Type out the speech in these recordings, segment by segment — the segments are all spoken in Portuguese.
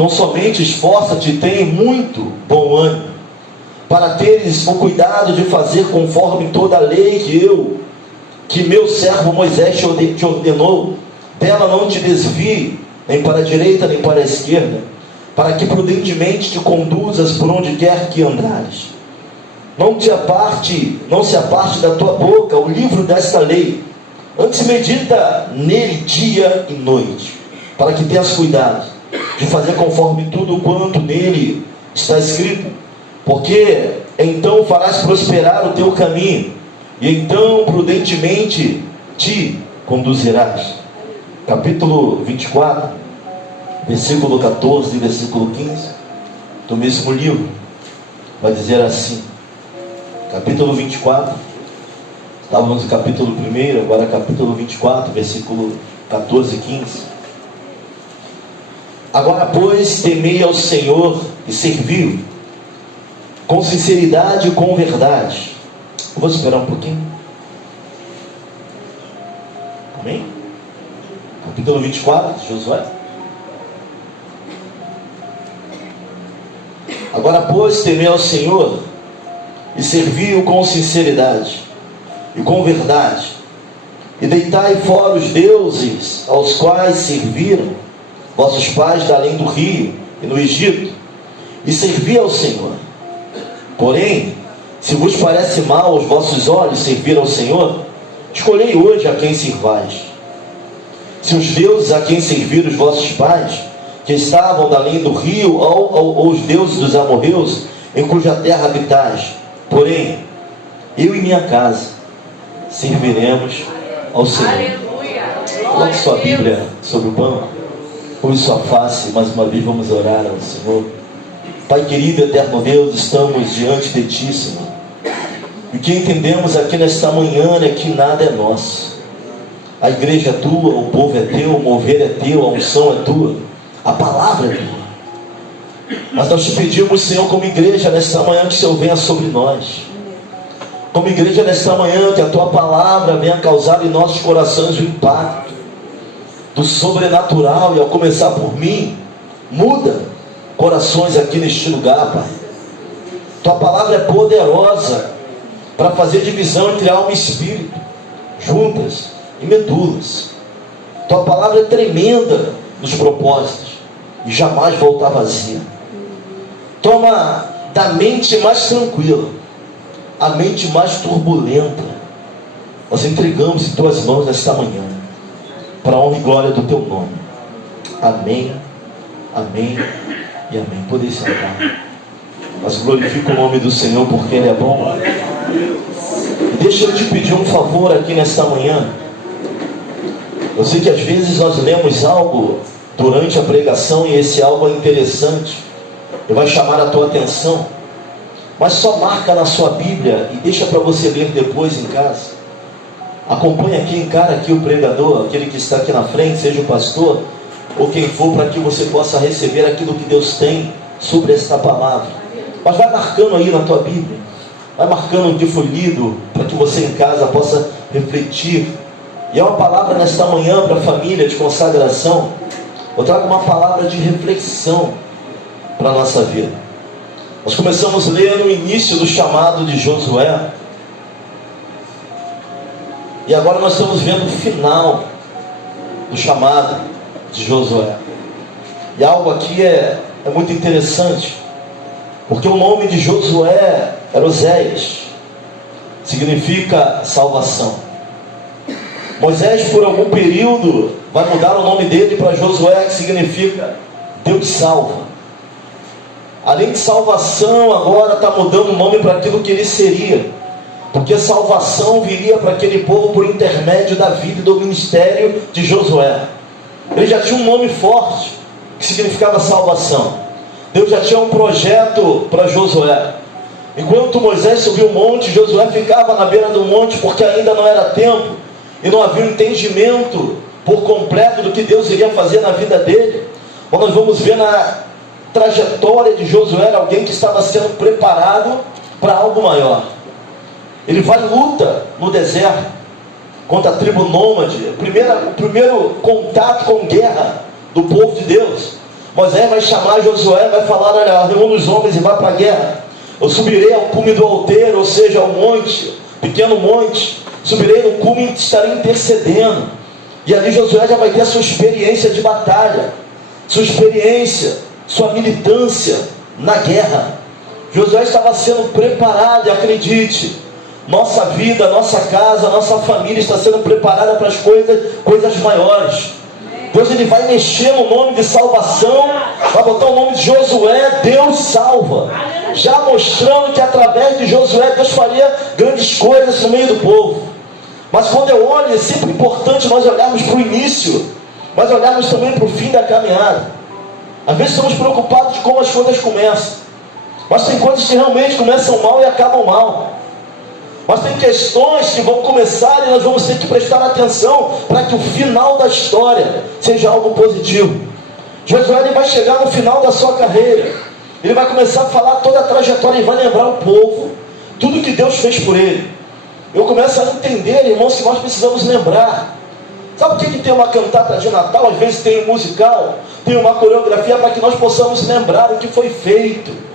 Então somente esforça-te e tenha muito bom ânimo, para teres o cuidado de fazer conforme toda a lei que meu servo Moisés te ordenou. Dela não te desvie, nem para a direita, nem para a esquerda, para que prudentemente te conduzas por onde quer que andares. Não se aparte da tua boca o livro desta lei, antes medita nele dia e noite, para que tenhas cuidado de fazer conforme tudo quanto nele está escrito, porque então farás prosperar o teu caminho, e então prudentemente te conduzirás. Capítulo 24, versículo 14 e versículo 15 do mesmo livro, vai dizer assim, capítulo 24, estávamos no capítulo 1, agora capítulo 24, versículo 14 e 15. Agora, pois, temei ao Senhor e servi-o com sinceridade e com verdade. Eu vou esperar um pouquinho. Amém? Capítulo 24 de Josué. Agora, pois, temei ao Senhor e servi-o com sinceridade e com verdade, e deitai fora os deuses aos quais serviram vossos pais da além do rio e no Egito, e servi ao Senhor. Porém, se vos parece mal aos vossos olhos servir ao Senhor, escolhei hoje a quem servais. Se os deuses a quem serviram os vossos pais, que estavam da além do rio, ou os deuses dos amorreus, em cuja terra habitais. Porém, eu e minha casa serviremos ao Senhor. Coloque sua Bíblia sobre o banco, curve sua face, mais uma vez vamos orar ao Senhor. Pai querido, eterno Deus, estamos diante de Ti, Senhor. E o que entendemos aqui nesta manhã é que nada é nosso. A igreja é Tua, o povo é Teu, o mover é Teu, a unção é Tua, a palavra é Tua. Mas nós te pedimos, Senhor, como igreja nesta manhã, que o Senhor venha sobre nós. Como igreja nesta manhã, que a Tua palavra venha causar em nossos corações o impacto do sobrenatural, e ao começar por mim, muda corações aqui neste lugar, Pai. Tua palavra é poderosa para fazer divisão entre alma e espírito, juntas e medulas. Tua palavra é tremenda nos propósitos e jamais voltar vazia. Toma da mente mais tranquila a mente mais turbulenta. Nós entregamos em Tuas mãos nesta manhã, para a honra e glória do Teu nome. Amém, amém e amém. Podem sentar. Mas glorifica o nome do Senhor, porque Ele é bom. E deixa eu te pedir um favor aqui nesta manhã. Eu sei que às vezes nós lemos algo durante a pregação, e esse algo é interessante e vai chamar a tua atenção, mas só marca na sua Bíblia e deixa para você ler depois em casa. Acompanha aqui, encara aqui o pregador, aquele que está aqui na frente, seja o pastor ou quem for, para que você possa receber aquilo que Deus tem sobre esta palavra. Mas vai marcando aí na tua Bíblia, vai marcando o que foi lido, para que você em casa possa refletir. E é uma palavra nesta manhã para a família de consagração. Eu trago uma palavra de reflexão para a nossa vida. Nós começamos a ler no início do chamado de Josué, e agora nós estamos vendo o final do chamado de Josué. E algo aqui é muito interessante, porque o nome de Josué era Oséias, significa salvação. Moisés, por algum período, vai mudar o nome dele para Josué, que significa Deus salva. Além de salvação, agora está mudando o nome para aquilo que ele seria, porque salvação viria para aquele povo por intermédio da vida e do ministério de Josué. Ele já tinha um nome forte, que significava salvação. Deus já tinha um projeto para Josué. Enquanto Moisés subiu o monte, Josué ficava na beira do monte, porque ainda não era tempo, e não havia um entendimento por completo do que Deus iria fazer na vida dele. Mas nós vamos ver na trajetória de Josué alguém que estava sendo preparado para algo maior. Ele vai em luta no deserto contra a tribo nômade, o primeiro contato com guerra do povo de Deus. Moisés vai chamar Josué, vai falar: olha, reúne os homens e vai para a guerra. Eu subirei ao cume do alteiro, ou seja, ao monte, pequeno monte. Subirei no cume e estarei intercedendo. E ali Josué já vai ter a sua experiência de batalha, sua experiência, sua militância na guerra. Josué estava sendo preparado, e acredite, nossa vida, nossa casa, nossa família está sendo preparada para as coisas maiores. Deus ele vai mexer no nome de salvação, vai botar o nome de Josué, Deus salva, já mostrando que através de Josué Deus faria grandes coisas no meio do povo. Mas quando eu olho, é sempre importante nós olharmos para o início, mas olharmos também para o fim da caminhada. Às vezes estamos preocupados de como as coisas começam, mas tem coisas que realmente começam mal e acabam mal. Mas tem questões que vão começar e nós vamos ter que prestar atenção para que o final da história seja algo positivo. Josué ele vai chegar no final da sua carreira, ele vai começar a falar toda a trajetória e vai lembrar o povo tudo que Deus fez por ele. Eu começo a entender, irmãos, que nós precisamos lembrar. Sabe por que tem uma cantata de Natal? Às vezes tem um musical, tem uma coreografia para que nós possamos lembrar o que foi feito.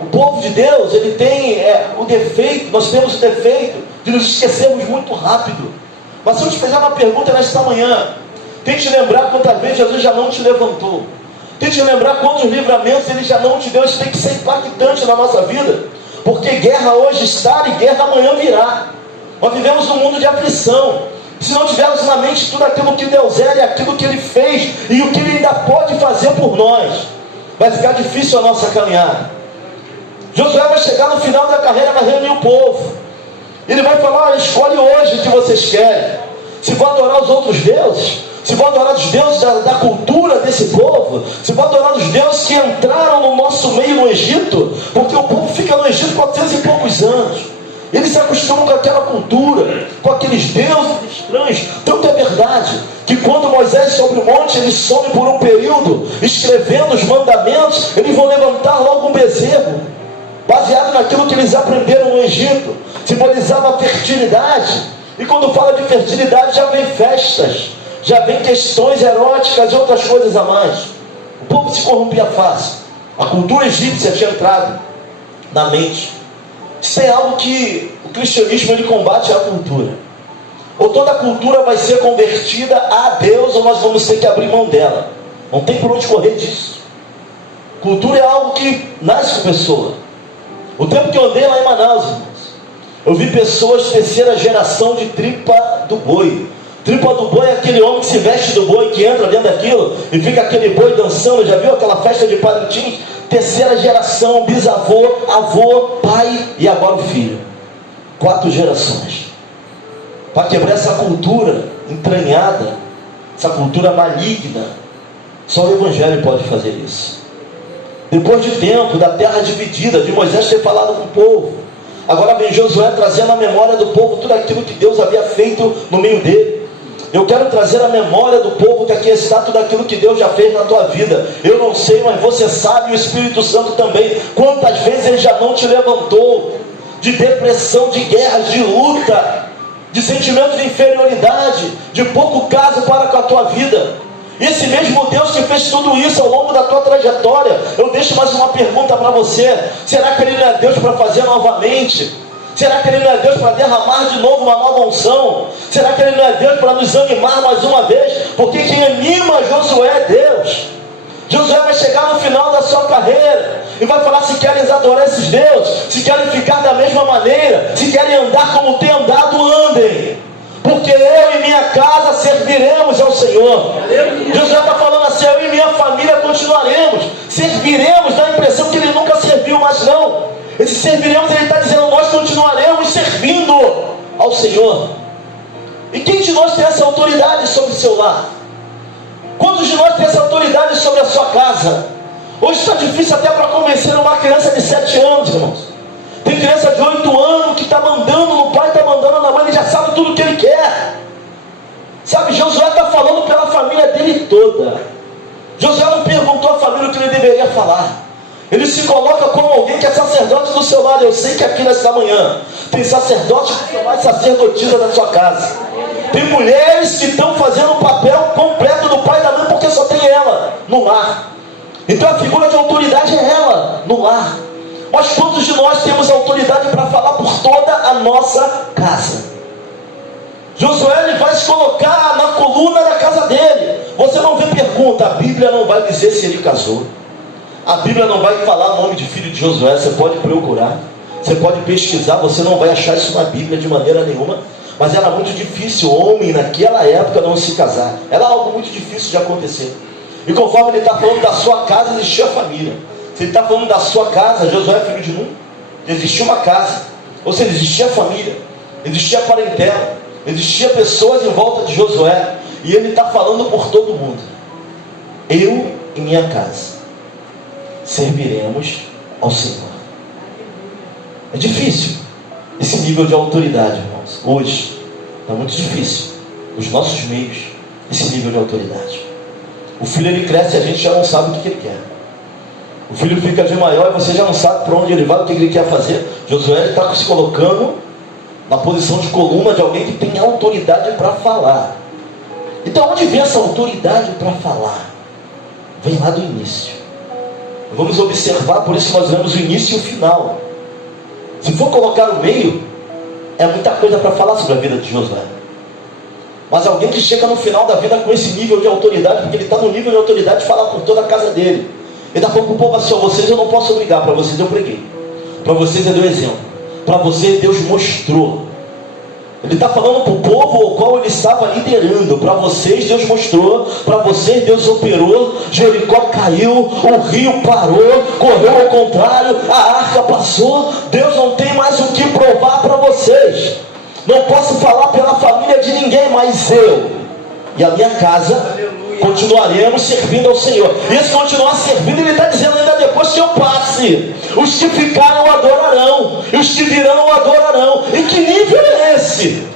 O povo de Deus, ele tem o defeito, nós temos o defeito de nos esquecermos muito rápido. Mas se eu te fizer uma pergunta nesta manhã, tente lembrar quantas vezes Jesus já não te levantou. Tente lembrar quantos livramentos ele já não te deu. Isso tem que ser impactante na nossa vida, porque guerra hoje está e guerra amanhã virá. Nós vivemos num mundo de aflição. Se não tivermos na mente tudo aquilo que Deus é e aquilo que Ele fez e o que Ele ainda pode fazer por nós, vai ficar difícil a nossa caminhada. Josué vai chegar no final da carreira, vai reunir o povo. Ele vai falar: olha, escolhe hoje o que vocês querem. Se vão adorar os outros deuses, se vão adorar os deuses da cultura desse povo, se vão adorar os deuses que entraram no nosso meio no Egito, porque o povo fica no Egito 400 e poucos anos. Eles se acostumam com aquela cultura, com aqueles deuses estranhos. Tanto é verdade que quando Moisés sobe o monte, ele sobe por um período, escrevendo os mandamentos. Eles vão levantar logo um bezerro, baseado naquilo que eles aprenderam no Egito. Simbolizava a fertilidade. E quando fala de fertilidade, já vem festas, já vem questões eróticas e outras coisas a mais. O povo se corrompia fácil. A cultura egípcia tinha entrado na mente. Isso é algo que o cristianismo ele combate a cultura. Ou toda a cultura vai ser convertida a Deus, ou nós vamos ter que abrir mão dela. Não tem por onde correr disso. Cultura é algo que nasce com a pessoa. O tempo que eu andei lá em Manaus, irmãos, eu vi pessoas de terceira geração de tripa do boi. Tripa do boi é aquele homem que se veste do boi, que entra dentro daquilo e fica aquele boi dançando. Já viu aquela festa de Parintins? Terceira geração, bisavô, avô, pai e agora o filho. 4 gerações. Para quebrar essa cultura entranhada, essa cultura maligna, só o Evangelho pode fazer isso. Depois de tempo, da terra dividida, de Moisés ter falado com o povo, agora vem Josué trazendo à memória do povo tudo aquilo que Deus havia feito no meio dele. Eu quero trazer à memória do povo que aqui está tudo aquilo que Deus já fez na tua vida. Eu não sei, mas você sabe, o Espírito Santo também. Quantas vezes Ele já não te levantou de depressão, de guerras, de luta, de sentimento de inferioridade, de pouco caso para com a tua vida. Esse mesmo Deus que fez tudo isso ao longo da tua trajetória, eu deixo mais uma pergunta para você: será que Ele não é Deus para fazer novamente? Será que Ele não é Deus para derramar de novo uma nova unção? Será que Ele não é Deus para nos animar mais uma vez? Porque quem anima Josué é Deus. Josué vai chegar no final da sua carreira e vai falar: se querem adorar esses deuses, se querem ficar da mesma maneira, se querem andar como tem andado, andem, porque eu e minha casa serviremos ao Senhor. Josué está falando assim: eu e minha família continuaremos, serviremos. Dá a impressão que ele nunca serviu, mas não. Esse serviremos, ele está dizendo: nós continuaremos servindo ao Senhor. E quem de nós tem essa autoridade sobre o seu lar? Quantos de nós tem essa autoridade sobre a sua casa? Hoje está difícil até para convencer uma criança de 7 anos, irmãos. Tem criança de 8 anos que está mandando no pai, está mandando na mãe, ele já sabe tudo o que ele quer. Sabe, Josué está falando pela família dele toda. Josué não perguntou à família o que ele deveria falar. Ele se coloca como alguém que é sacerdote do seu lar. Eu sei que aqui nessa manhã tem sacerdote do seu lar e sacerdotisa da sua casa. Tem mulheres que estão fazendo o papel completo do pai e da mãe, porque só tem ela no lar. Então a figura de autoridade é ela, no lar. Mas quantos de nós temos autoridade para falar por toda a nossa casa? Josué, ele vai se colocar na coluna da casa dele. Você não vê pergunta, a Bíblia não vai dizer se ele casou. A Bíblia não vai falar o nome de filho de Josué. Você pode procurar, você pode pesquisar, você não vai achar isso na Bíblia de maneira nenhuma. Mas era muito difícil o homem naquela época não se casar. Era algo muito difícil de acontecer. E conforme ele está falando da sua casa, existia a família. Se ele está falando da sua casa, Josué é filho de Nun, existia uma casa. Ou seja, existia a família, existia a parentela, existia pessoas em volta de Josué. E ele está falando por todo mundo. Eu e minha casa serviremos ao Senhor. É difícil esse nível de autoridade, irmãos. Hoje está muito difícil nos nossos meios esse nível de autoridade. O filho, ele cresce e a gente já não sabe o que ele quer. O filho fica de maior e você já não sabe para onde ele vai, o que ele quer fazer. Josué está se colocando na posição de coluna de alguém que tem autoridade para falar. Então onde vem essa autoridade para falar? Vem lá do início. Vamos observar, por isso nós vemos o início e o final. Se for colocar o meio, é muita coisa para falar sobre a vida de Josué. Mas alguém que chega no final da vida com esse nível de autoridade, porque ele está no nível de autoridade de falar por toda a casa dele. Ele está falando para o povo assim: vocês eu não posso obrigar, para vocês eu preguei, para vocês eu dei o exemplo, para vocês Deus mostrou. Ele está falando para o povo ao qual ele estava liderando. Para vocês Deus mostrou, para vocês Deus operou. Jericó caiu, o rio parou, correu ao contrário, a arca passou. Deus não tem mais o que provar para vocês. Não posso falar pela família de ninguém, mas eu e a minha casa continuaremos servindo ao Senhor. E esse continuar servindo, ele está dizendo ainda depois que eu passe. Os que ficaram o adorarão, e os que virão o adorarão. E que nível é esse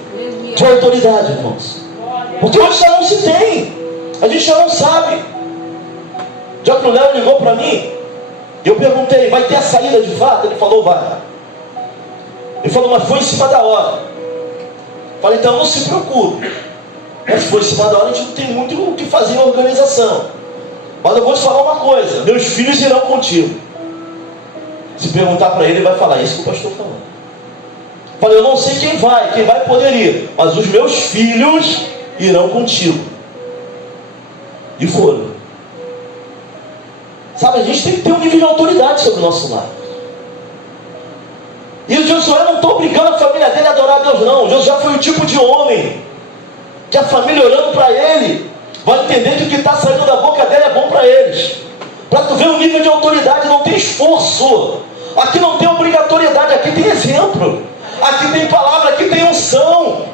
de autoridade, irmãos? Porque hoje já não se tem, a gente já não sabe. Já que o Léo ligou para mim, eu perguntei: vai ter a saída de fato? Ele falou: vai. Ele falou: mas foi em cima da hora. Falei: então não se preocupe, mas foi em cima da hora, a gente não tem muito o que fazer em organização. Mas eu vou te falar uma coisa: meus filhos irão contigo. Se perguntar para ele, ele vai falar isso que o pastor falou. Falei: eu não sei quem vai poder ir, mas os meus filhos irão contigo. E foram. Sabe, a gente tem que ter um nível de autoridade sobre o nosso lar. E o Josué não está obrigando a família dele a adorar a Deus, não. O Josué foi o tipo de homem que a família olhando para ele vai entender que o que está saindo da boca dele é bom para eles. Para tu ver o nível de autoridade, não tem esforço. Aqui não tem obrigatoriedade, aqui tem exemplo. Aqui tem palavra, aqui tem unção.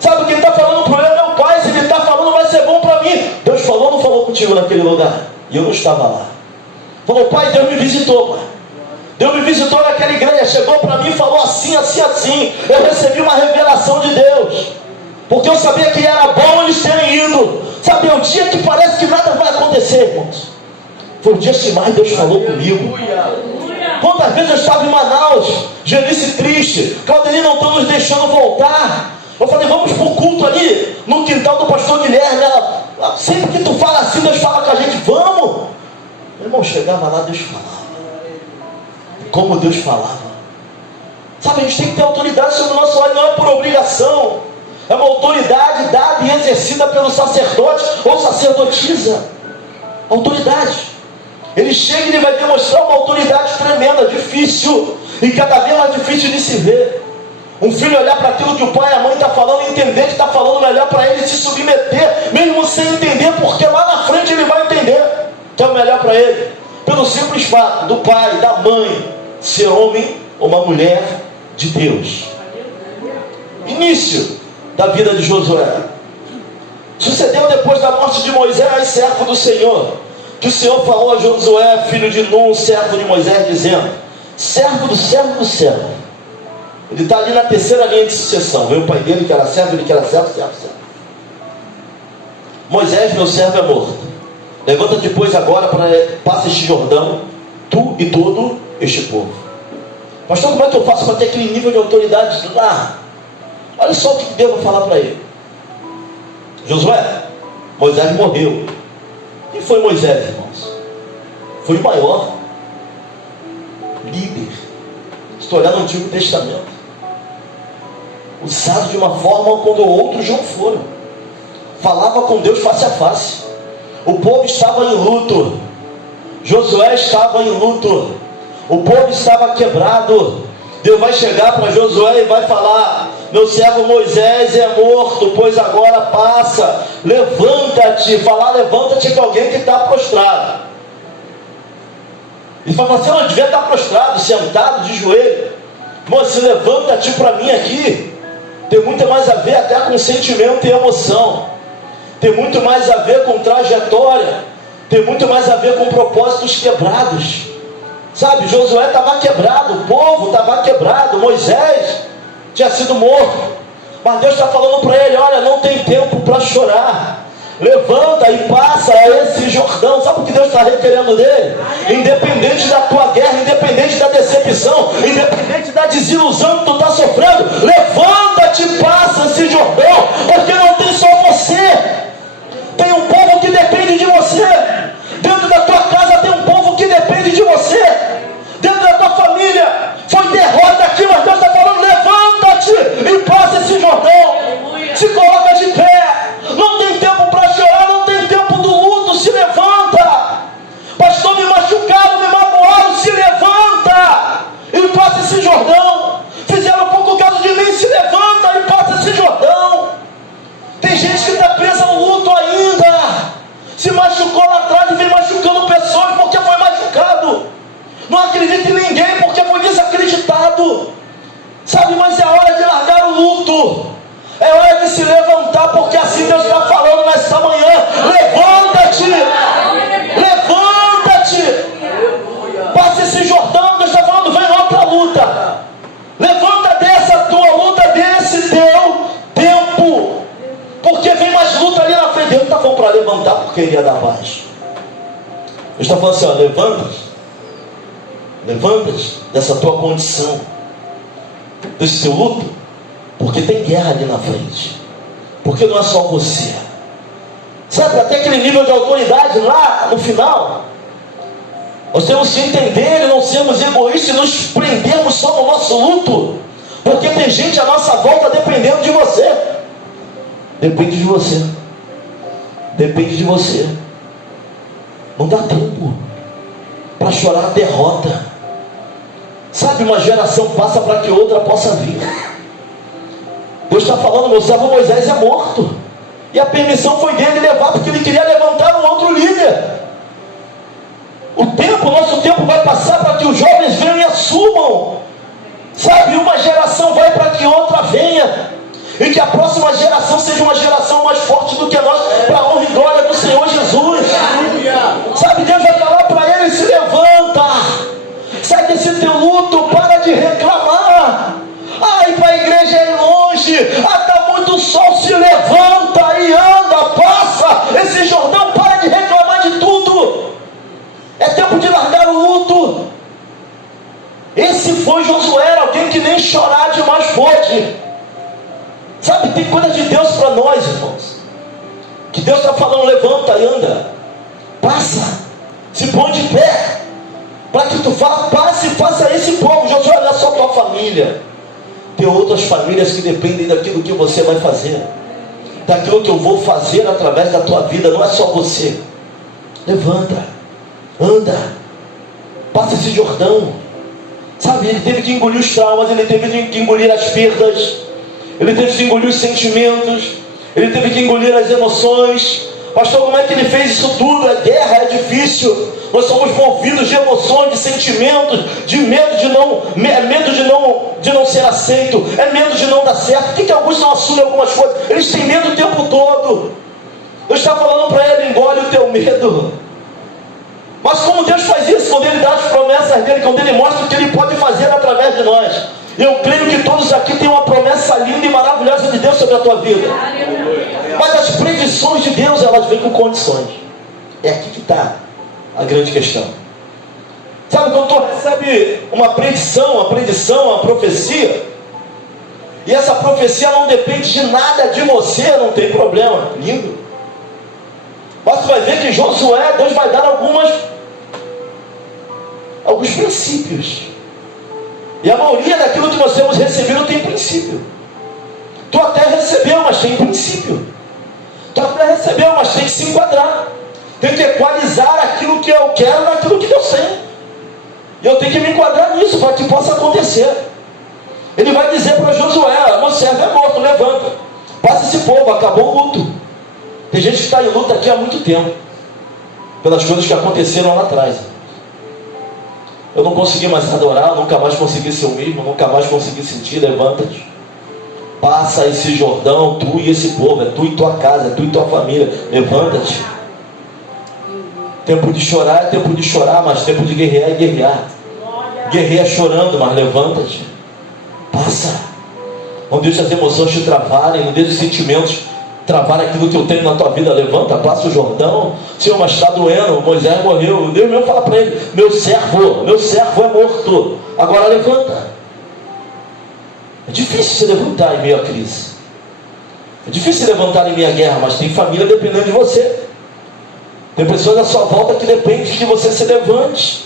Sabe, quem está falando para ele é meu pai. Se ele está falando, vai ser bom para mim. Deus falou ou não falou contigo naquele lugar? E eu não estava lá. Falou: pai, Deus me visitou, pai. Deus me visitou naquela igreja, chegou para mim e falou assim, assim, assim. Eu recebi uma revelação de Deus, porque eu sabia que era bom eles terem ido. Sabe, é o dia que parece que nada vai acontecer, irmãos. Foi o dia que mais Deus falou comigo. Quantas vezes eu estava em Manaus, Genice triste, Claudelina não estão nos deixando voltar. Eu falei: vamos para o culto ali, no quintal do pastor Guilherme. Ela: sempre que tu fala assim, Deus fala com a gente. Vamos. Meu irmão, chegava lá, Deus falava. Como Deus falava. Sabe, a gente tem que ter autoridade sobre o nosso lar. Não é por obrigação, é uma autoridade dada e exercida pelo sacerdote ou sacerdotisa. Autoridade. Ele chega e ele vai demonstrar uma autoridade tremenda, difícil, e cada vez mais difícil de se ver. Um filho olhar para aquilo que o pai e a mãe estão falando e entender que está falando melhor para ele, se submeter, mesmo sem entender, porque lá na frente ele vai entender que é o melhor para ele. Pelo simples fato do pai, da mãe ser homem ou uma mulher de Deus. Início da vida de Josué. Sucedeu depois da morte de Moisés, servo do Senhor, que o Senhor falou a Josué, filho de Nun, servo de Moisés, dizendo: servo do servo do servo. Ele está ali na terceira linha de sucessão. Veio o pai dele que era servo, ele que era servo. Moisés, meu servo, é morto. Levanta depois agora, passa este Jordão, tu e todo este povo. Pastor, como é que eu faço para ter aquele nível de autoridade lá? Olha só o que Deus vai falar para ele. Josué, Moisés morreu. Quem foi Moisés, irmãos? foi o maior líder. Se tu olhar no Antigo Testamento, usado de uma forma quando outros não foram. Falava com Deus face a face. O povo estava em luto. Josué estava em luto. O povo estava quebrado. Deus vai chegar para Josué e vai falar: meu servo Moisés é morto, pois agora passa. Levanta-te. Falar levanta-te com alguém que está prostrado. Ele fala: você não devia estar prostrado, sentado, de joelho. Moço, levanta-te para mim aqui. Tem muito mais a ver até com sentimento e emoção. Tem muito mais a ver com trajetória. Tem muito mais a ver com propósitos quebrados. Sabe, Josué estava quebrado, o povo estava quebrado, Moisés tinha sido morto. Mas Deus está falando para ele: olha, não tem tempo para chorar. Levanta e passa esse Jordão. Sabe o que Deus está requerendo dele? Independente da tua guerra, independente da decepção, independente da desilusão que tu está sofrendo, levanta-te e passa esse Jordão, porque não tem só você. Tem um povo que depende de você. Dentro da tua casa tem um povo que depende de você. Dentro da tua família foi derrota aqui, mas Deus está falando: levanta-te e passa esse Jordão. Se coloca de pé. Não tem tempo para chorar, não tem tempo do luto. Se levanta. Pastor, me machucaram, me magoaram. Se levanta e passa esse Jordão. Fizeram pouco caso de mim. Se levanta e passa esse Jordão. Tem gente que está presa ao luto ainda. Se machucou lá atrás e vem machucando pessoas porque foi machucado. Não acredita em ninguém porque foi desacreditado. Sabe, mas é hora de largar o luto. É hora de se levantar, porque assim Deus está falando nesta manhã: levanta-te, levanta-te, passa esse Jordão. Deus está falando: vem outra luta, levanta dessa tua luta, desse teu tempo, porque vem mais luta ali na frente. Deus não está falando para levantar porque iria dar paz. Deus está falando assim: ó, levanta-te, levanta-te dessa tua condição, desse teu luto, porque tem guerra ali na frente. Porque não é só você. Sabe, até aquele nível de autoridade lá no final, nós temos que entender e não sermos egoístas e nos prendermos só no nosso luto. Porque tem gente à nossa volta dependendo de você. Depende de você. Depende de você. Não dá tempo para chorar a derrota. Sabe, uma geração passa para que outra possa vir. Deus está falando: meu servo Moisés é morto. E a permissão foi dele levar, porque ele queria levantar um outro líder. O nosso tempo vai passar para que os jovens venham e assumam. Sabe, uma geração vai para que outra venha. E que a próxima geração seja uma geração mais forte do que nós, para a honra e glória do Senhor Jesus. Sabe, Deus vai falar para ele: se levanta. Sai desse teu luto, para de reclamar. Ai, para a igreja é longe, está muito sol. Se levanta e anda, passa esse Jordão, para de reclamar de tudo. É tempo de largar o luto. Esse foi Josué, alguém que nem chorar demais pôde. Sabe, tem coisa de Deus para nós, irmãos, que Deus está falando: levanta e anda, passa, se põe de pé, para que tu passe e faça esse povo. Josué, não é só tua família. Tem outras famílias que dependem daquilo que você vai fazer, daquilo que eu vou fazer através da tua vida. Não é só você. Levanta, anda, passa esse Jordão. Sabe, ele teve que engolir os traumas, ele teve que engolir as perdas, ele teve que engolir os sentimentos, ele teve que engolir as emoções. Pastor, como é que ele fez isso tudo? A guerra é difícil. Nós somos movidos de emoções, de sentimentos, de medo de não ser aceito, é medo de não dar certo. Por que alguns não assumem algumas coisas? Eles têm medo o tempo todo. Deus está falando para ele: engole o teu medo. Mas como Deus faz isso? Quando Ele dá as promessas dele, quando Ele mostra o que Ele pode fazer através de nós. Eu creio que todos aqui têm uma promessa linda e maravilhosa de Deus sobre a tua vida. Mas as predições de Deus, elas vêm com condições. É aqui que está a grande questão. Sabe, quando tu recebe uma predição, uma profecia, e essa profecia não depende de nada de você, não tem problema, lindo. Mas tu vai ver que Josué, Deus vai dar algumas alguns princípios. E a maioria daquilo que nós temos recebido tem princípio. Tu até recebeu, mas tem princípio. Tu até recebeu, mas tem que se enquadrar. Tem que equalizar aquilo que eu quero naquilo que Deus tem. E eu tenho que me enquadrar nisso para que possa acontecer. Ele vai dizer para Josué: meu servo é morto, levanta. Passa esse povo, acabou o luto. Tem gente que está em luta aqui há muito tempo, pelas coisas que aconteceram lá atrás. Eu não consegui mais adorar, nunca mais consegui ser o mesmo, nunca mais consegui sentir. Levanta-te, passa esse Jordão, tu e esse povo, é tu e tua casa, é tu e tua família. Levanta-te. Tempo de chorar é tempo de chorar, mas tempo de guerrear é guerrear. Guerreia chorando, mas levanta-te. Passa. Não deixe as emoções te travarem, não deixe os sentimentos travar aquilo que eu tenho na tua vida. Levanta, passa o Jordão. Senhor, mas está doendo, Moisés morreu. Deus mesmo fala para ele: meu servo é morto. Agora levanta. É difícil se levantar em meio à crise. É difícil se levantar em meio à guerra, mas tem família dependendo de você. Tem pessoas à sua volta que dependem de que você se levante.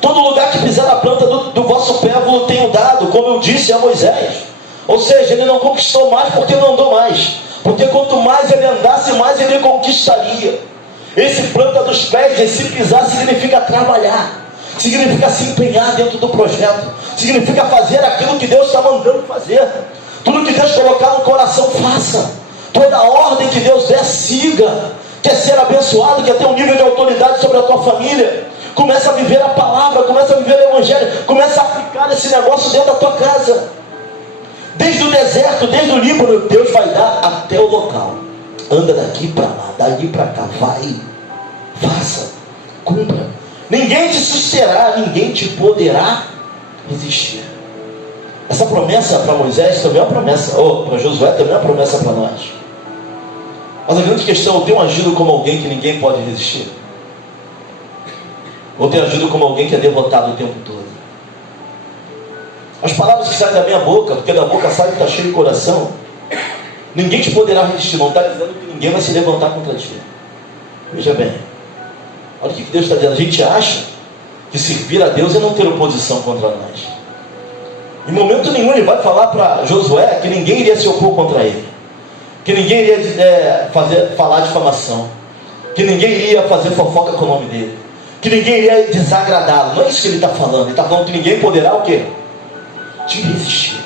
Todo lugar que pisar na planta do vosso pé vos tenho dado, como eu disse a Moisés. Ou seja, ele não conquistou mais porque não andou mais. Porque quanto mais ele andasse, mais ele conquistaria. Esse planta dos pés, esse pisar, significa trabalhar. Significa se empenhar dentro do projeto. Significa fazer aquilo que Deus está mandando fazer. Tudo que Deus colocar no coração, faça. Toda ordem que Deus der, siga. Quer ser abençoado, quer ter um nível de autoridade sobre a tua família, começa a viver a palavra, começa a viver o evangelho, começa a aplicar esse negócio dentro da tua casa. Desde o deserto, desde o Líbano, Deus vai dar até o local. Anda daqui para lá, dali para cá, vai, faça, cumpra. Ninguém te susterá, ninguém te poderá resistir. Essa promessa para Moisés também é uma promessa, para Josué também é uma promessa para nós. Mas a grande questão: eu tenho agido como alguém que ninguém pode resistir? Ou tenho agido como alguém que é derrotado o tempo todo? As palavras que saem da minha boca, porque da boca sai que está cheio de coração, ninguém te poderá resistir. Não está dizendo que ninguém vai se levantar contra ti. Veja bem, olha o que Deus está dizendo. A gente acha que servir a Deus é não ter oposição contra nós. Em momento nenhum ele vai falar para Josué que ninguém iria se opor contra ele, que ninguém iria falar difamação, que ninguém iria fazer fofoca com o nome dele, que ninguém iria desagradá-lo. Não é isso que ele está falando. Ele está falando que ninguém poderá o quê? Te resistir.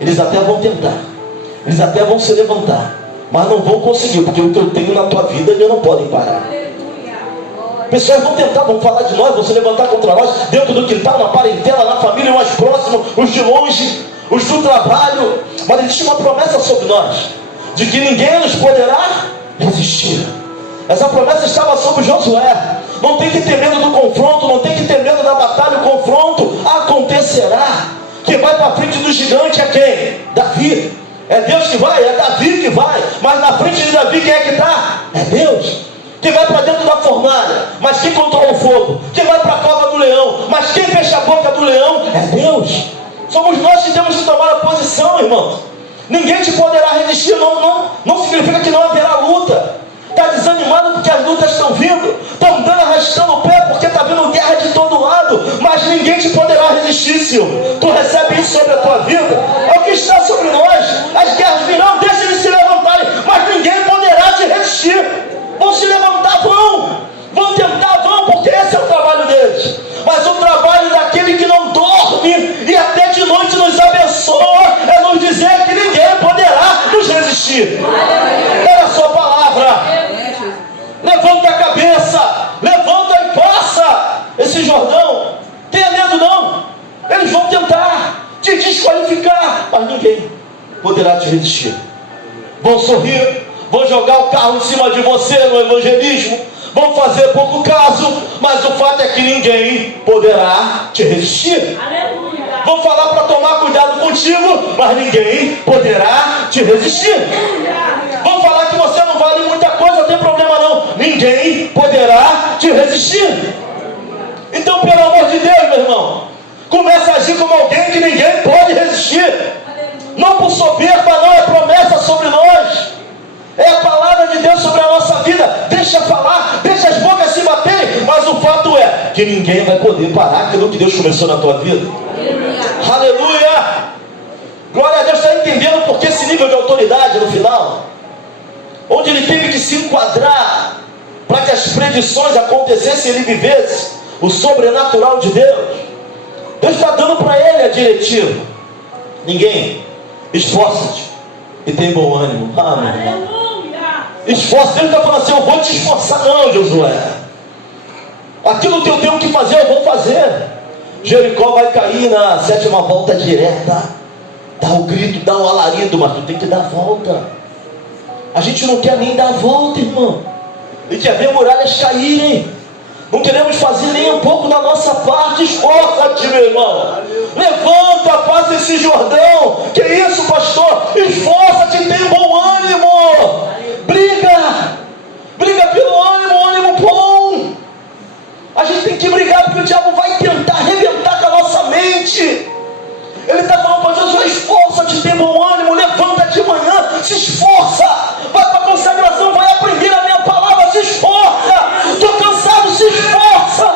Eles até vão tentar, eles até vão se levantar, mas não vão conseguir, porque o que eu tenho na tua vida eles não podem parar. Pessoas vão tentar, vão falar de nós, vão se levantar contra nós, dentro do quintal, na parentela, na família, mais próximo, os de longe, os do trabalho. Mas existe uma promessa sobre nós, de que ninguém nos poderá resistir. Essa promessa estava sobre Josué. Não tem que ter medo do confronto, não tem que ter medo da batalha. O confronto acontecerá. Quem vai para frente do gigante é quem? Davi. É Deus que vai? É Davi que vai. Mas na frente de Davi quem é que está? É Deus. Quem vai para dentro da fornalha? Mas quem controla o fogo? Quem vai para a cova do leão? Mas quem fecha a boca do leão? É Deus. Somos nós que temos que tomar a posição, irmãos. Ninguém te poderá resistir. Não significa que não haverá luta. Está desanimado porque as lutas estão vindo, estão andando arrastando o pé porque está vindo guerra de todo lado, mas ninguém te poderá resistir, Silvio. Tu recebe isso sobre a tua vida, é o que está sobre nós. As guerras virão, deixa eles se levantarem, mas ninguém poderá te resistir. Vão se levantar, vão tentar, porque esse é o trabalho deles. Mas o trabalho daquele que não dorme e até de noite nos abençoa é nos dizer que ninguém poderá nos resistir. Era a sua palavra. Levanta a cabeça, levanta e passa esse Jordão. Tenha medo não. Eles vão tentar te desqualificar, mas ninguém poderá te resistir. Vão sorrir, vão jogar o carro em cima de você no evangelismo, vão fazer pouco caso, mas o fato é que ninguém poderá te resistir. Aleluia. Vão falar para tomar cuidado contigo, mas ninguém poderá te resistir. Vão falar que você não vale muita coisa, não tem problema não. Ninguém poderá te resistir. Então, pelo amor de Deus, meu irmão, começa a agir como alguém que ninguém pode resistir. Não por soberba, não, é promessa sobre nós. É a palavra de Deus sobre a nossa vida. Deixa falar, deixa as bocas se baterem, mas o fato é que ninguém vai poder parar aquilo que Deus começou na tua vida. Aleluia! Glória a Deus. Está entendendo por que esse nível de autoridade no final? Onde ele teve que se enquadrar para que as predições acontecessem e ele vivesse o sobrenatural de Deus. Deus está dando para ele a diretiva. Ninguém, esforça-te e tem bom ânimo. Amém. Esforça. Deus está falando assim: eu vou te esforçar. Não, Josué, aquilo que eu tenho que fazer, eu vou fazer. Jericó vai cair na 7ª volta direta. Dá o grito, dá o alarido, mas tu tem que dar a volta. A gente não quer nem dar a volta, irmão. A gente quer ver muralhas caírem. Não queremos fazer nem um pouco da nossa parte. Esforça-te, meu irmão. Levanta, passa esse Jordão. Que isso, pastor? Esforça-te, tem bom ânimo. Briga pelo ânimo, um ânimo bom. A gente tem que brigar porque o diabo vai tentar arrebentar com a nossa mente. Ele está falando para Josué: esforça-te, tem bom ânimo, levanta de manhã, se esforça, vai para a consagração, vai aprender a minha palavra, se esforça. Estou cansado, se esforça.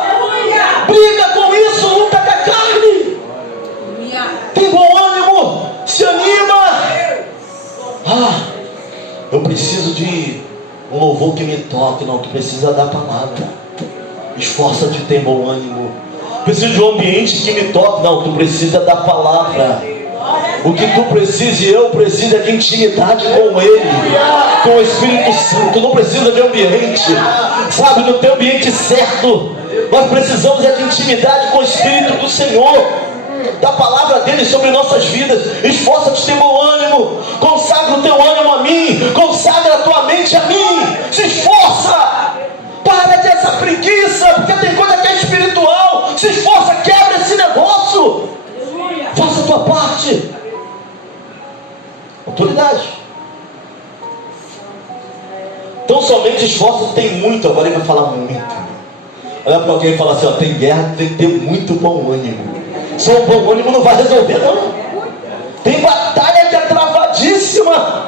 Briga com isso, luta com a carne. Tem bom ânimo, se anima. Eu preciso de um louvor que me toque. Não, tu precisa da palavra. Esforça-te, tem bom ânimo. Preciso de um ambiente que me toque. Não, tu precisa da palavra. O que tu precisa e eu preciso é de intimidade com Ele, com o Espírito Santo. Tu não precisa de ambiente, sabe, no teu ambiente certo. Nós precisamos é de intimidade com o Espírito do Senhor, da palavra dele sobre nossas vidas. Esforça-te, tem bom ânimo. Consagra o teu ânimo a mim, consagra a tua mente a mim. Se esforça. Para dessa preguiça, porque tem coisa que é espiritual. Se esforça, quebra esse negócio. Faça a tua parte. Autoridade. Então somente esforço tem muito. Agora ele vai falar muito. Olha para alguém e fala assim: ó, tem guerra, tem que ter muito bom ânimo. Só o bom ânimo não vai resolver, não. Tem batalha que é travadíssima.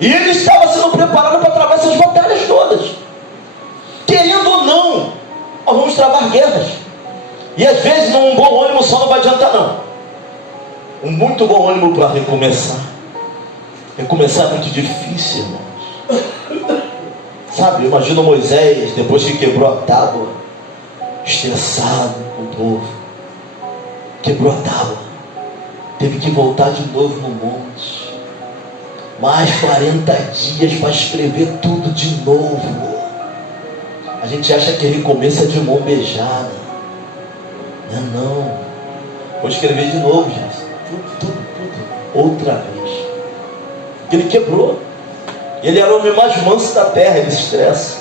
E ele estava sendo preparado para travar essas batalhas todas. Querendo ou não, nós vamos travar guerras. E às vezes um bom ânimo só não vai adiantar, não. Um muito bom ânimo para recomeçar. Recomeçar é muito difícil, irmãos. Sabe, imagina Moisés, depois que quebrou a tábua, estressado com o povo. Quebrou a tábua. Teve que voltar de novo no monte. Mais 40 dias para escrever tudo de novo. A gente acha que recomeço é de mão beijada. Não. Vou escrever de novo, gente. Tudo. Outra vez. Ele quebrou. Ele era o homem mais manso da terra. Ele se estressa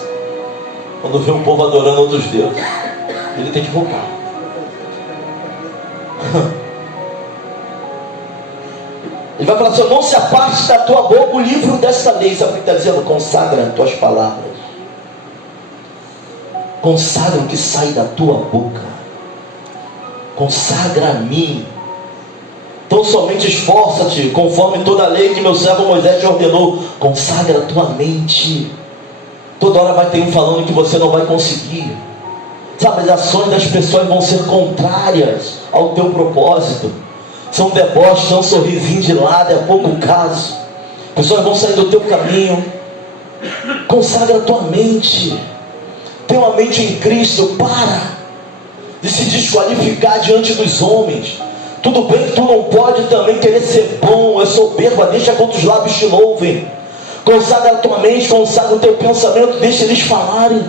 quando vê um povo adorando outros deuses. Ele tem que voltar. Ele vai falar assim: não se aparte da tua boca o livro desta lei. Sabe o que está dizendo? Consagra as tuas palavras. Consagra o que sai da tua boca. Consagra a mim. Então somente esforça-te, conforme toda a lei que meu servo Moisés te ordenou. Consagra a tua mente. Toda hora vai ter um falando que você não vai conseguir. Sabe, as ações das pessoas vão ser contrárias ao teu propósito. São deboches, são sorrisinho de lado, é pouco caso. Pessoas vão sair do teu caminho. Consagra a tua mente. Tem uma mente em Cristo. Para de se desqualificar diante dos homens. Tudo bem que tu não pode também querer ser bom, é soberba, deixa quantos lábios te louvem. Consagra a tua mente, consagra o teu pensamento, deixa eles falarem.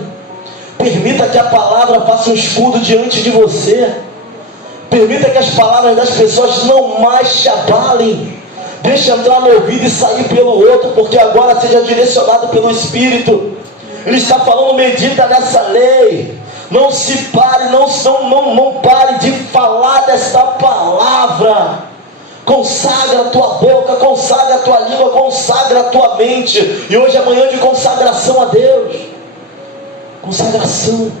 Permita que a palavra faça um escudo diante de você. Permita que as palavras das pessoas não mais te abalem. Deixa entrar no ouvido e sair pelo outro, porque agora seja direcionado pelo Espírito. Ele está falando: medita nessa lei. Não se pare, não pare de falar desta palavra. Consagra a tua boca, consagra a tua língua, consagra a tua mente. E hoje é manhã de consagração a Deus. Consagração.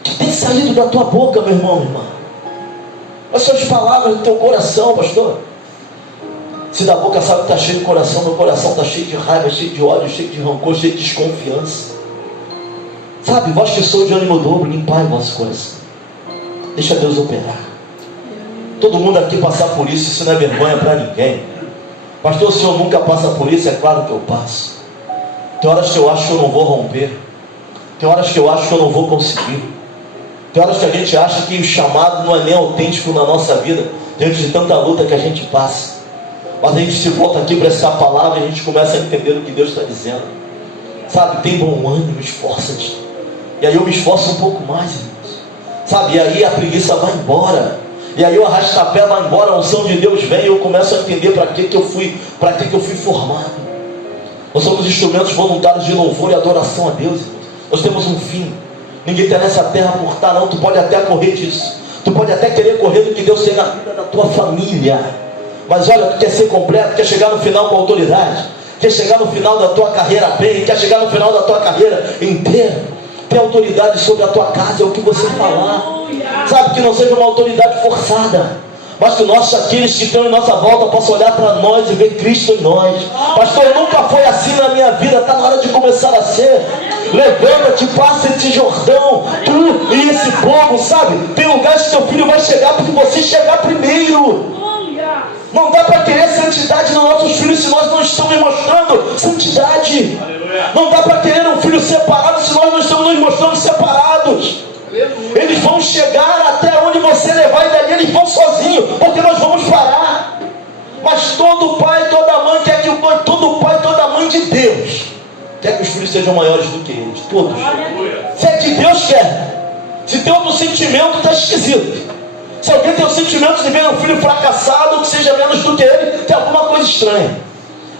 O que tem saído da tua boca, meu irmão, minha irmã? As suas palavras do teu coração, pastor. Se da boca sabe que está cheio de coração, meu coração está cheio de raiva, cheio de ódio, cheio de rancor, cheio de desconfiança. Sabe, vós que sois de ânimo dobro, limpai o vosso coração. Deixa Deus operar. Todo mundo aqui passar por isso não é vergonha para ninguém. Pastor, o senhor nunca passa por isso? É claro que eu passo. Tem horas que eu acho que eu não vou romper. Tem horas que eu acho que eu não vou conseguir. Tem horas que a gente acha que o chamado não é nem autêntico na nossa vida, diante de tanta luta que a gente passa. Mas a gente se volta aqui para essa palavra e a gente começa a entender o que Deus está dizendo. Sabe, tem bom ânimo, esforça-te. E aí eu me esforço um pouco mais, irmãos. Sabe, e aí a preguiça vai embora. E aí o arrastapé vai embora, a unção de Deus vem e eu começo a entender para que eu fui formado. Nós somos instrumentos voluntários de louvor e adoração a Deus, irmãos. Nós temos um fim. Ninguém está nessa terra por estar, não. Tu pode até correr disso. Tu pode até querer correr do que Deus tem na vida da tua família. Mas olha, tu quer ser completo, quer chegar no final com autoridade, quer chegar no final da tua carreira bem, quer chegar no final da tua carreira inteira, ter autoridade sobre a tua casa, é o que você falar. Sabe, que não seja uma autoridade forçada, mas que nós, aqueles que estão em nossa volta, possam olhar para nós e ver Cristo em nós. Pastor, nunca foi assim na minha vida, está na hora de começar a ser. Levanta-te, passa esse Jordão, tu e esse povo, sabe? Tem lugares que teu filho vai chegar porque você chegar primeiro. Não dá para querer santidade nos nossos filhos se nós não estamos mostrando santidade. Não dá para querer um filho separado se nós não estamos nos mostrando separados. Eles vão chegar até onde você levar e daí eles vão sozinhos, porque nós vamos parar. Mas todo pai, toda mãe quer que todo pai, toda mãe de Deus quer que os filhos sejam maiores do que eles, todos. Se é que Deus quer. Se tem outro sentimento, está esquisito. Se alguém tem o sentimento de ver um filho fracassado, que seja menos do que ele, tem alguma coisa estranha.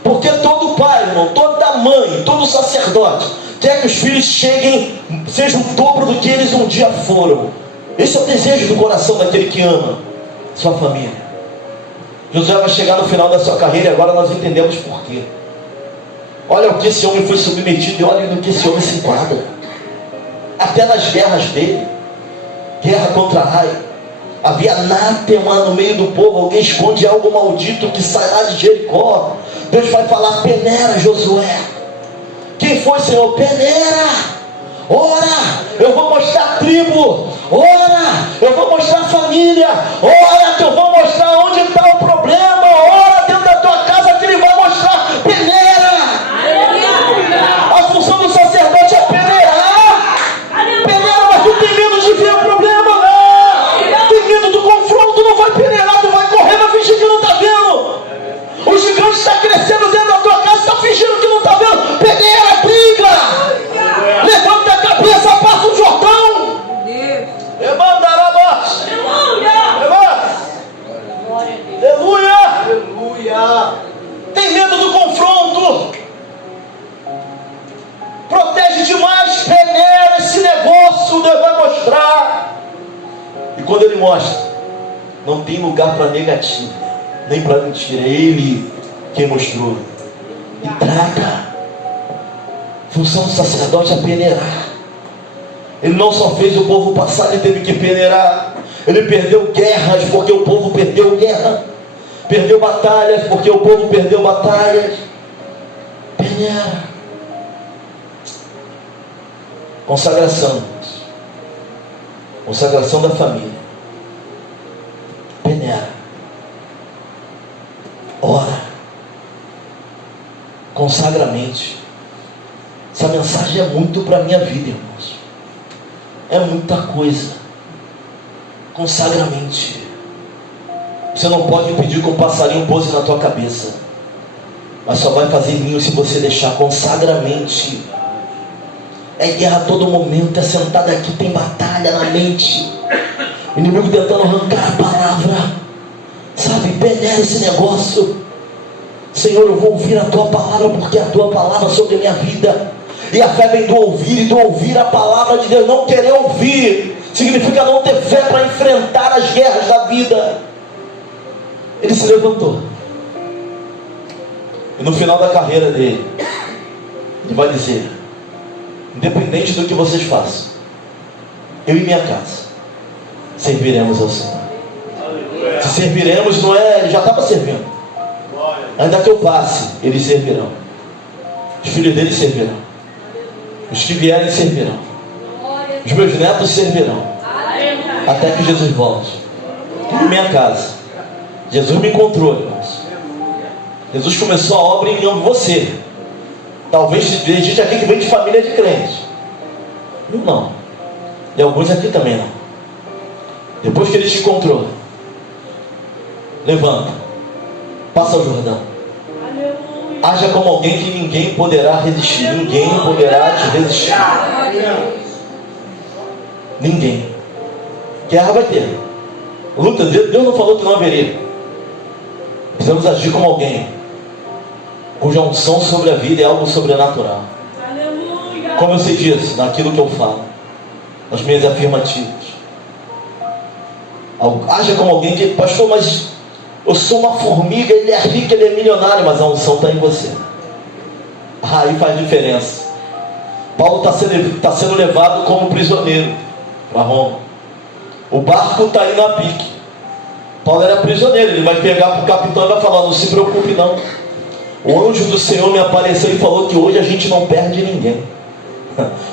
Porque todo pai, irmão, toda mãe, todo sacerdote quer que os filhos cheguem, sejam o dobro do que eles um dia foram. Esse é o desejo do coração daquele que ama sua família. José vai chegar no final da sua carreira e agora nós entendemos por quê. Olha o que esse homem foi submetido e olha no que esse homem se enquadra. Até nas guerras dele, guerra contra Ai, havia anátema no meio do povo. Alguém esconde algo maldito que sairá de Jericó. Deus vai falar: peneira, Josué. Quem foi, Senhor? Peneira. Ora, eu vou mostrar a tribo. Ora, eu vou mostrar a família. Ora, que eu vou mostrar onde está o problema. Ora, dentro da tua casa que ele vai mostrar. Peneira. A função do sacerdote é peneirar. Peneira, mas tu tem medo de ver o problema, né? Tem medo do confronto, tu não vai peneirar, tu vai correr, vai fingir que não está vendo. O gigante está crescendo dentro da tua casa, está fingindo que não está vendo. Peneira, briga. Levanta a cabeça, passa o Jordão. Levanta a rabaça. Aleluia. Aleluia. Tem medo do confronto. Protege demais, peneira esse negócio, Deus vai mostrar. E quando ele mostra, não tem lugar para negativo, nem para mentira. É ele quem mostrou. E traga. Função do sacerdote é peneirar. Ele não só fez o povo passar, ele teve que peneirar. Ele perdeu guerras porque o povo perdeu guerra. Perdeu batalhas porque o povo perdeu batalhas. Peneira. Consagração. Consagração da família. Peneira. Ora. Consagra a mente. Essa mensagem é muito para a minha vida, irmãos. É muita coisa. Consagra a mente. Você não pode impedir que um passarinho pouse na tua cabeça, mas só vai fazer ninho se você deixar. Consagra a mente. É guerra a todo momento. É sentado aqui, tem batalha na mente. O inimigo tentando arrancar a palavra. Sabe, peneira esse negócio. Senhor, eu vou ouvir a tua palavra, porque é a tua palavra sobre a minha vida. E a fé vem do ouvir, e do ouvir a palavra de Deus. Não querer ouvir significa não ter fé para enfrentar as guerras da vida. Ele se levantou. E no final da carreira dele, ele vai dizer: independente do que vocês façam, eu e minha casa serviremos ao Senhor. Se serviremos, não é, ele já estava servindo. Ainda que eu passe, eles servirão. Os filhos dele servirão. Os que vierem servirão. Os meus netos servirão até que Jesus volte. Tudo em minha casa. Jesus me encontrou, irmãos. Jesus começou a obra em você. Talvez tem gente aqui que vem de família de crente. Eu não. E alguns aqui também não. Depois que ele te encontrou, levanta, passa o Jordão. Haja como alguém que ninguém poderá resistir. Ninguém poderá te resistir. Ninguém. Guerra vai ter. Luta, Deus não falou que não haveria. Precisamos agir como alguém cuja unção sobre a vida é algo sobrenatural. Como eu sei disso? Naquilo que eu falo, nas minhas afirmativas. Haja como alguém que, pastor, mas eu sou uma formiga, ele é rico, ele é milionário, mas a unção está em você. Aí faz diferença. Paulo está sendo levado como prisioneiro para Roma. O barco está indo a pique. Paulo era prisioneiro, ele vai pegar para o capitão e vai falar: não se preocupe não. O anjo do Senhor me apareceu e falou que hoje a gente não perde ninguém.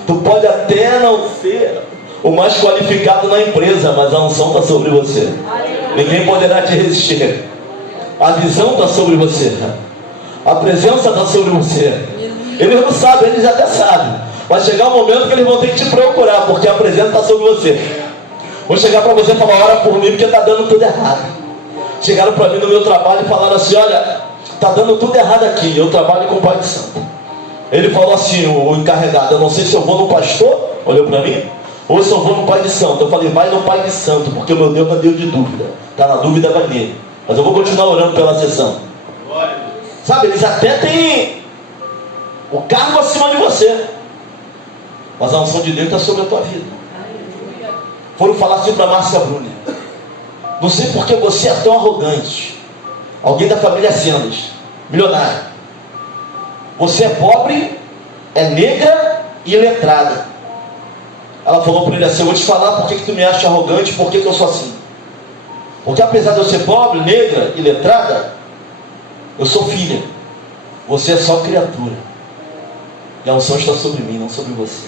Tu pode até não ser o mais qualificado na empresa, mas a unção está sobre você. Ninguém poderá te resistir. A visão está sobre você. A presença está sobre você. Eles não sabem, eles até sabem. Vai chegar um momento que eles vão ter que te procurar, porque a presença está sobre você. Vou chegar para você e falar: ora por mim, porque está dando tudo errado. Chegaram para mim no meu trabalho e falaram assim: olha, está dando tudo errado aqui. Eu trabalho com o Pai de Santo. Ele falou assim, o encarregado: eu não sei se eu vou no pastor, olhou para mim, ou se eu vou no Pai de Santo. Eu falei: vai no Pai de Santo, porque o meu Deus não é Deus de dúvida. Está na dúvida, vai nele. Mas eu vou continuar orando pela sessão. Sabe, eles até têm o cargo acima de você, mas a unção de Deus está sobre a tua vida. Foram falar assim para Márcia Brunner: não sei porque você é tão arrogante. Alguém da família Sendas, milionário. Você é pobre, é negra e letrada. Ela falou para ele assim: eu vou te falar por que tu me acha arrogante, por que eu sou assim. Porque apesar de eu ser pobre, negra e letrada, eu sou filha. Você é só criatura. E a unção está sobre mim, não sobre você.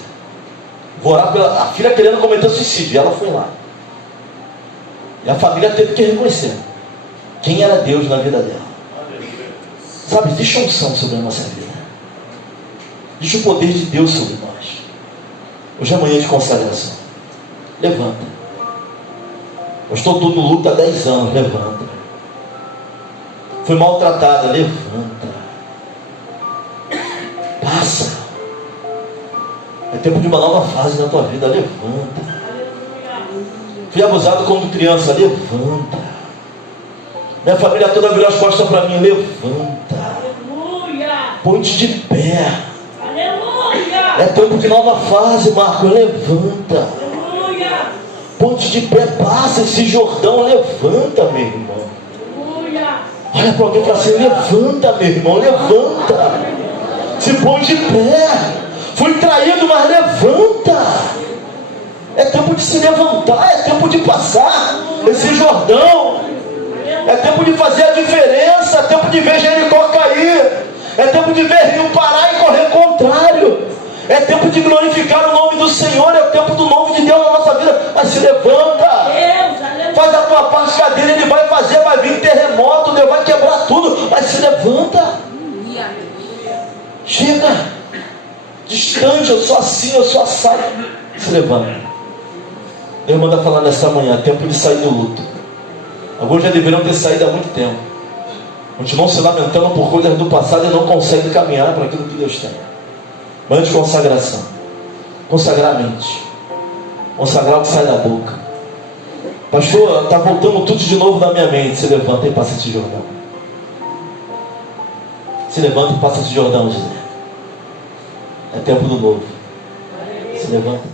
Vou orar pela... A filha querendo cometer suicídio, e ela foi lá. E a família teve que reconhecer quem era Deus na vida dela. Sabe, existe unção sobre a nossa vida. Existe o poder de Deus sobre nós. Hoje é manhã de consagração. Levanta. Eu estou todo luto há 10 anos. Levanta. Fui maltratada. Levanta. Passa. É tempo de uma nova fase na tua vida. Levanta. Fui abusado quando criança. Levanta. Minha família toda virou as costas para mim. Levanta. Põe-te de pé. É tempo de nova fase, Marcos. Levanta. Põe-te de pé. Passa esse Jordão. Levanta, meu irmão. Olha para alguém e fala assim: levanta, meu irmão. Levanta. Se põe de pé. Fui traído, mas levanta. É tempo de se levantar. É tempo de passar esse Jordão. É tempo de fazer a diferença. É tempo de ver Jericó cair. É tempo de ver rio parar e correr contrário. É tempo de glorificar o nome do Senhor. É tempo do nome de Deus na nossa vida. Mas se levanta. Faz a tua parte, cadeira Ele vai fazer. Vai vir terremoto, Deus vai quebrar tudo. Mas se levanta. Chega. Distante, eu sou assim, eu sou assado. Se levanta. Deus manda falar nessa manhã: tempo de sair do luto. Alguns já deveriam ter saído há muito tempo. Continuam se lamentando por coisas do passado e não conseguem caminhar para aquilo que Deus tem. Manhã de consagração. Consagrar a mente. Consagrar o que sai da boca. Pastor, está voltando tudo de novo na minha mente. Se levanta e passa esse Jordão. Se levanta e passa esse Jordão, José. É tempo do novo. Se levanta.